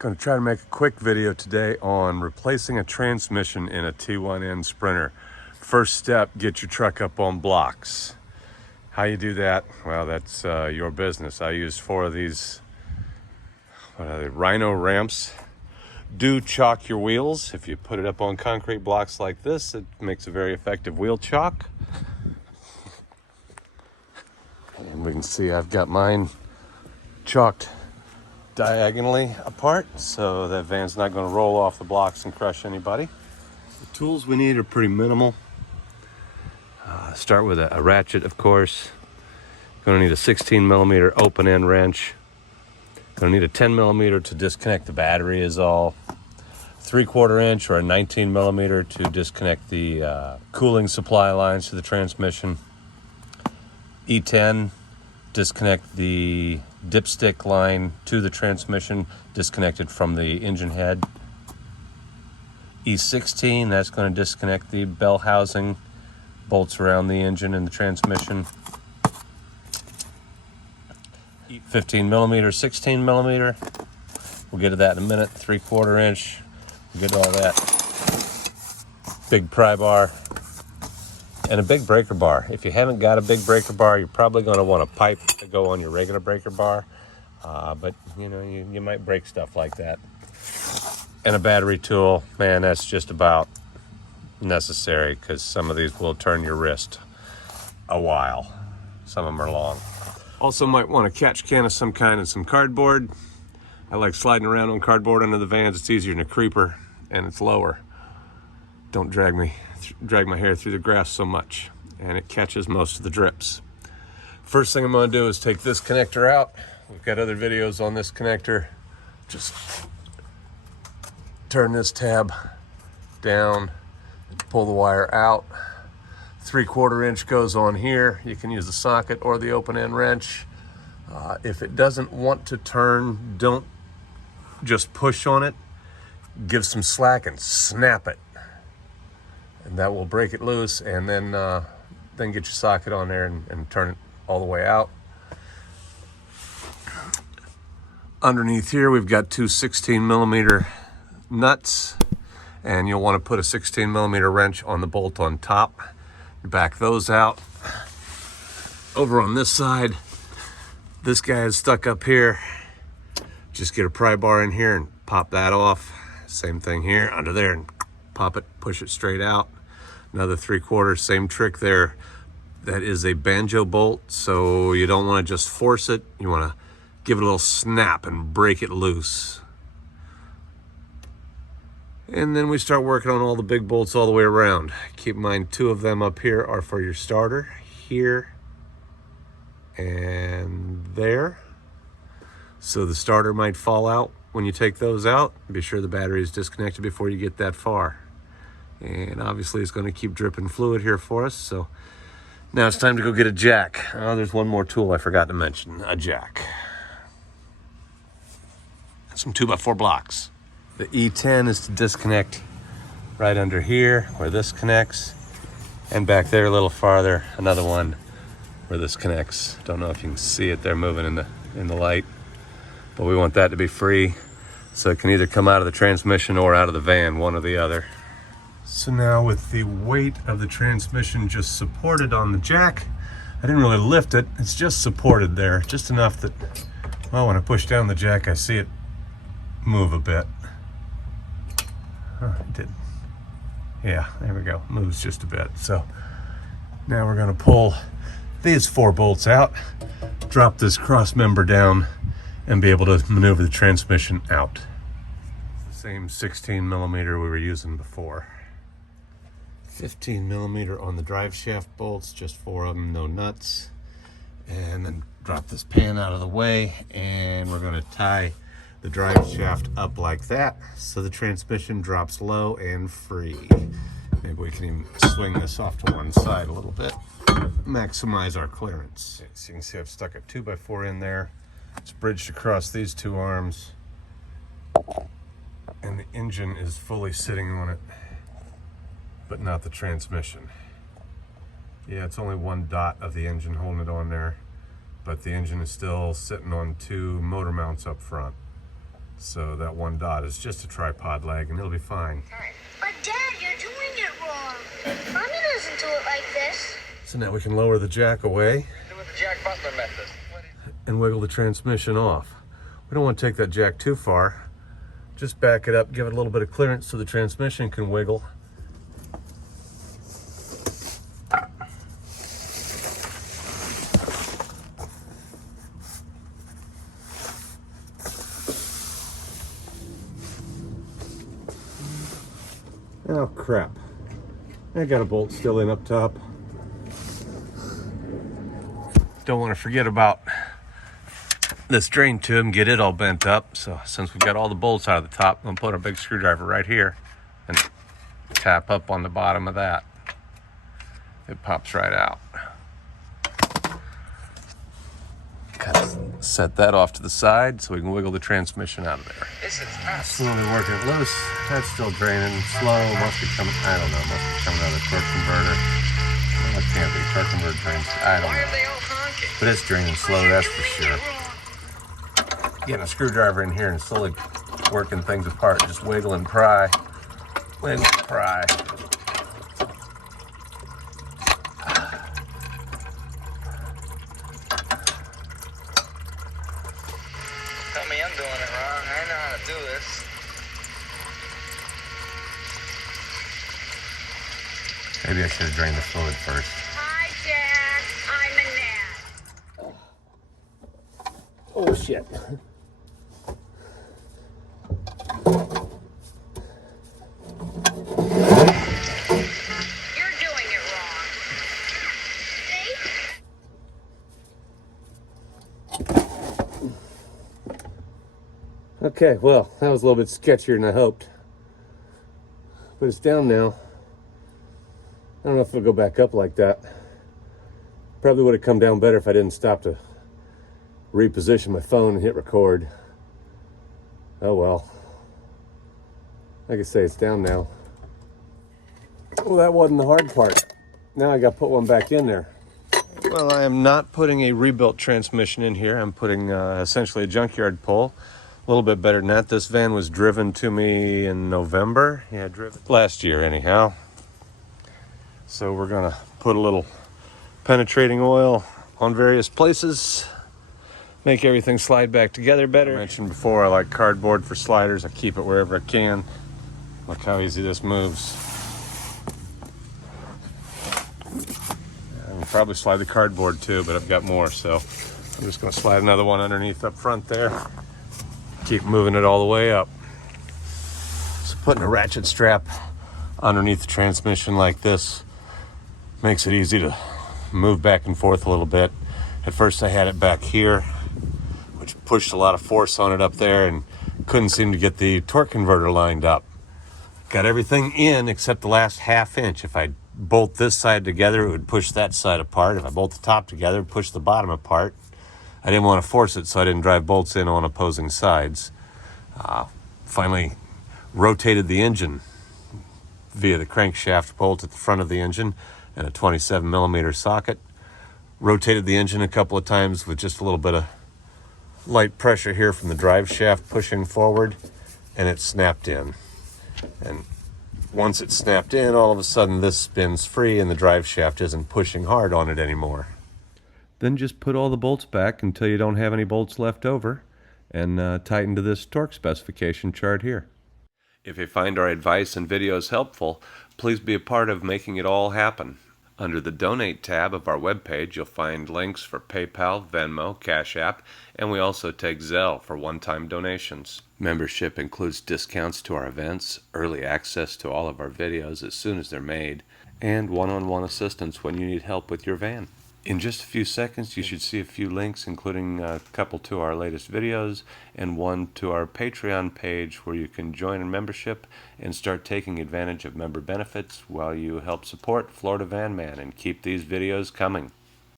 Going to try to make a quick video today on replacing a transmission in a T1N Sprinter. First step, get your truck up on blocks. How you do that? Well, that's your business. I used 4 of these Rhino ramps. Do chalk your wheels. If you put it up on concrete blocks like this, it makes a very effective wheel chalk. And we can see I've got mine chalked diagonally apart, so that van's not going to roll off the blocks and crush anybody. The tools we need are pretty minimal. Start with a ratchet, of course. Going to need a 16mm open end wrench. Going to need a 10mm to disconnect the battery is all. 3/4 inch or a 19mm to disconnect the cooling supply lines to the transmission. E10, disconnect the dipstick line to the transmission, disconnected from the engine head. E16, that's going to disconnect the bell housing, bolts around the engine and the transmission. 15mm, 16mm, we'll get to that in a minute. 3/4 inch, we'll get to all that. Big pry bar and a big breaker bar. If you haven't got a big breaker bar, you're probably going to want a pipe to go on your regular breaker bar, but you know, you might break stuff like that. And a battery tool, man, that's just about necessary because some of these will turn your wrist a while. Some of them are long. Also might want a catch can of some kind and some cardboard. I like sliding around on cardboard under the vans. It's easier than a creeper and it's lower. Don't drag my hair through the grass so much, and it catches most of the drips. First thing I'm going to do is take this connector out. We've got other videos on this connector. Just turn this tab down, pull the wire out. 3/4 inch goes on here. You can use the socket or the open end wrench. If it doesn't want to turn, don't just push on it. Give some slack and snap it. And that will break it loose, and then get your socket on there and turn it all the way out. Underneath here, we've got 2 16mm nuts, and you'll want to put a 16mm wrench on the bolt on top. Back those out. Over on this side, this guy is stuck up here. Just get a pry bar in here and pop that off. Same thing here, under there, and pop it, push it straight out. Another 3/4, same trick there. That is a banjo bolt, so you don't want to just force it. You want to give it a little snap and break it loose. And then we start working on all the big bolts all the way around. Keep in mind, 2 of them up here are for your starter, here and there. So the starter might fall out when you take those out. Be sure the battery is disconnected before you get that far. And obviously it's going to keep dripping fluid here for us. So now it's time to go get a jack. Oh, there's one more tool I forgot to mention, a jack. And some 2x4 blocks. The E10 is to disconnect right under here where this connects, and back there a little farther, another one where this connects. Don't know if you can see it there moving in the light, but we want that to be free so it can either come out of the transmission or out of the van, one or the other. So now with the weight of the transmission just supported on the jack, I didn't really lift it, it's just supported there, just enough that, well, when I push down the jack, I see it move a bit. Oh, it did. Yeah, there we go, moves just a bit. So now we're gonna pull these 4 bolts out, drop this cross member down, and be able to maneuver the transmission out. The same 16mm we were using before. 15mm on the drive shaft bolts, just 4 of them, no nuts. And then drop this pan out of the way, and we're going to tie the drive shaft up like that so the transmission drops low and free. Maybe we can even swing this off to one side a little bit, maximize our clearance. So you can see I've stuck a 2x4 in there. It's bridged across these 2 arms, and the engine is fully sitting on it, but not the transmission. Yeah, it's only 1 dot of the engine holding it on there, but the engine is still sitting on 2 motor mounts up front. So that one dot is just a tripod leg and it'll be fine. But Dad, you're doing it wrong. Mommy doesn't do it like this. So now we can lower the jack away Do it the Jack Butler method. and wiggle the transmission off. We don't want to take that jack too far. Just back it up, give it a little bit of clearance so the transmission can wiggle. Oh crap, I got a bolt still in up top. Don't want to forget about this drain tube and get it all bent up. So since we've got all the bolts out of the top, I'm gonna put a big screwdriver right here and tap up on the bottom of that. It pops right out. Kind of set that off to the side so we can wiggle the transmission out of there. This is tough. Slowly working it loose. That's still draining slow. Must be coming, I don't know, must be coming out of the torque converter. Well, it can't be. Torque converter drains, I don't Why are know. they all honking? But it's draining slow, that's for sure. Getting a screwdriver in here and slowly working things apart. Just wiggle and pry. Wiggle and pry. Tell me I'm doing it wrong. I know how to do this. Maybe I should have drained the fluid first. Hi, Dad. I'm a gnat. Oh shit. You're doing it wrong. See? Okay, well, that was a little bit sketchier than I hoped. But it's down now. I don't know if it'll go back up like that. Probably would have come down better if I didn't stop to reposition my phone and hit record. Oh well. Like I say, it's down now. Well, that wasn't the hard part. Now I got to put one back in there. Well, I am not putting a rebuilt transmission in here. I'm putting essentially a junkyard pull. A little bit better than that. This van was driven to me in November. Yeah, driven last year anyhow. So we're gonna put a little penetrating oil on various places, make everything slide back together better. I mentioned before I like cardboard for sliders. I keep it wherever I can. Look how easy this moves. I can probably slide the cardboard too, but I've got more, so I'm just gonna slide another one underneath up front there. Keep moving it all the way up. So putting a ratchet strap underneath the transmission like this makes it easy to move back and forth a little bit. At first I had it back here, which pushed a lot of force on it up there and couldn't seem to get the torque converter lined up. Got everything in except the last ½ inch. If I bolt this side together, it would push that side apart. If I bolt the top together, it would push the bottom apart. I didn't want to force it, so I didn't drive bolts in on opposing sides. Finally rotated the engine via the crankshaft bolt at the front of the engine and a 27mm socket. Rotated the engine a couple of times with just a little bit of light pressure here from the drive shaft pushing forward, and it snapped in. And once it snapped in, all of a sudden this spins free and the drive shaft isn't pushing hard on it anymore. Then just put all the bolts back until you don't have any bolts left over, and tighten to this torque specification chart here. If you find our advice and videos helpful, please be a part of making it all happen. Under the Donate tab of our webpage, you'll find links for PayPal, Venmo, Cash App, and we also take Zelle for one-time donations. Membership includes discounts to our events, early access to all of our videos as soon as they're made, and one-on-one assistance when you need help with your van. In just a few seconds, you should see a few links, including a couple to our latest videos and one to our Patreon page where you can join a membership and start taking advantage of member benefits while you help support Florida Van Man and keep these videos coming.